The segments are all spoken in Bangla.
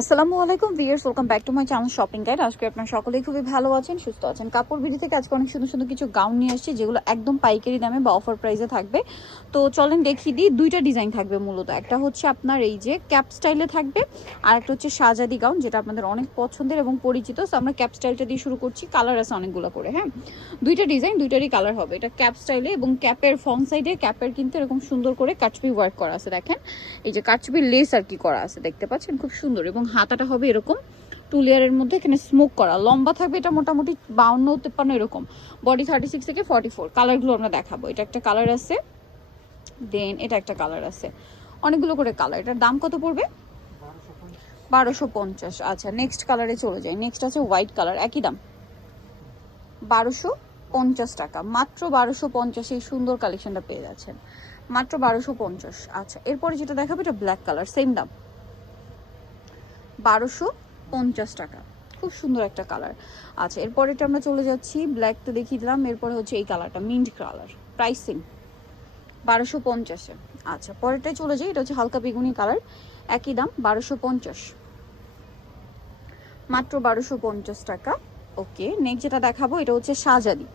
আসসালামু আলাইকুম viewers, welcome back to my channel shopping guide. আজকে আপনারা সকলেই খুবই ভালো আছেন, সুস্থ আছেন। কাপড় বিডি থেকে আজকে অনেক সুন্দর সুন্দর কিছু গাউন নিয়ে আসছি, যেগুলো একদম পাইকারি দামে বা অফার প্রাইসে থাকবে। তো চলেন দেখিয়ে দিই। দুইটা ডিজাইন থাকবে মূলত, একটা হচ্ছে আপনার এই যে ক্যাপ স্টাইলে থাকবে, আর একটা হচ্ছে শাহজাদি গাউন, যেটা আপনাদের অনেক পছন্দের এবং পরিচিত। সো আমরা ক্যাপ স্টাইলটা দিয়ে শুরু করছি। কালার আছে অনেকগুলো করে, হ্যাঁ, দুইটা ডিজাইন, দুইটারই কালার হবে। এটা ক্যাপ স্টাইলে এবং ক্যাপের ফ্রন্ট সাইডে ক্যাপের কিন্তু এরকম সুন্দর করে কাচপি ওয়ার্ক করা আছে। দেখেন এই যে কাচপি লেস আর কি করা আছে, দেখতে পাচ্ছেন, খুব সুন্দর। এবং হাতাটা হবে এরকম টু লেয়ারের মধ্যে, এখানে স্মোক করা। লম্বা থাকবে এটা মোটামুটি 52-53 এরকম, বডি 36 থেকে 44। কালারগুলো আমরা দেখাবো। এটা একটা কালার আছে, দেন এটা একটা কালার আছে, অনেকগুলো করে কালার। এটার দাম কত পড়বে? 1250। আচ্ছা, নেক্সট কালারে চলে যাই। নেক্সট আছে হোয়াইট কালার, একই দাম 1250 টাকা, মাত্র 1250। এই সুন্দর কালেকশনটা পেয়ে যাচ্ছেন মাত্র 1250। আচ্ছা, এরপরে যেটা দেখাবো এটা ব্ল্যাক কালার, সেম দাম 1250 টাকা, খুব সুন্দর একটা কালার। আচ্ছা, এরপরে এটা আমরা চলে যাচ্ছি, ব্ল্যাক তো দেখিয়ে দিলাম। এরপরে হচ্ছে এই কালারটা, মিন্ট কালার, প্রাইসিং 1250-এ। আচ্ছা, পরেরটাই চলে যাই। এটা হচ্ছে হালকা বেগুনি কালার, একই দাম 1250, মাত্র 1250 টাকা। ওকে, নেক্সট যেটা দেখাবো এটা হচ্ছে শাহজাদি।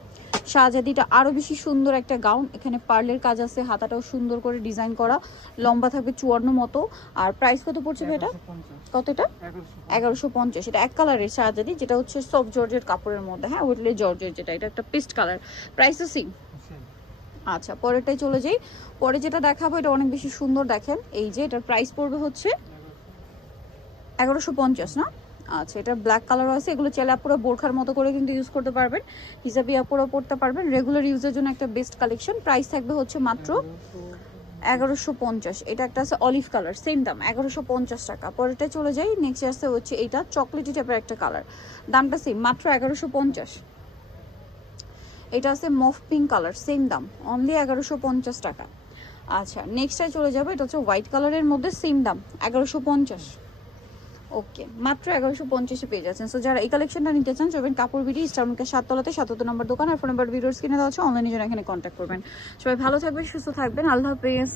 শাহজাদিটা আরো বেশি সুন্দর একটা গাউন, এখানে পার্লের কাজ আছে, হাতাটাও সুন্দর করে ডিজাইন করা, লম্বা থাকবে 54 মতো। আর প্রাইস কত পড়ছে ভাই এটা? কত এটা? 1150। এটা এক কালারের শাহজাদি, যেটা হচ্ছে সফট জর্জের কাপড়ের মধ্যে, হ্যাঁ, ওয়েটলে জর্জের, যেটা এটা একটা পেস্ট কালার, প্রাইসও সেম। আচ্ছা, পরেরটাই চলে যাই। পরে যেটা দেখাবো এটা অনেক বেশি সুন্দর, দেখেন এই যে এটার প্রাইস পড়বে হচ্ছে 1150 না? আচ্ছা, এটা ব্ল্যাক কালারও আছে। এগুলো চাইলে আপুরা বোরখার মতো করে কিন্তু ইউজ করতে পারবেন, হিজাবি আপুরা পড়তে পারবেন, রেগুলার ইউজের জন্য একটা বেস্ট কালেকশন। প্রাইস থাকবে হচ্ছে মাত্র 1150। এটা একটা আছে অলিভ কালার, সেম দাম 1150 টাকা। পরেরটা চলে যাই। নেক্সট আসছে হচ্ছে এইটা চকলেটি টাইপের একটা কালার, দামটা সেম, মাত্র 1150। এটা আছে মফ পিঙ্ক কালার, সেম দাম, অনলি 1150 টাকা। আচ্ছা, নেক্সটে চলে যাবে। এটা হচ্ছে হোয়াইট কালারের মধ্যে, সেম দাম 1150। ওকে, মাত্র 1150-এ পেয়ে যাচ্ছেন। সো যারা এই কালেকশনটা নিতে চান, যাবেন কাপড় বিডি, ইস্টার্নকে 7তলাতে 77 নম্বর দোকান। আর ফোন নাম্বার ভিডিওস কিনে দেওয়া আছে, অনলাইনে জন্য এখানে কন্ট্যাক্ট করবেন। সবাই ভালো থাকবেন, সুস্থ থাকবেন, আল্লাহ হাফেজ।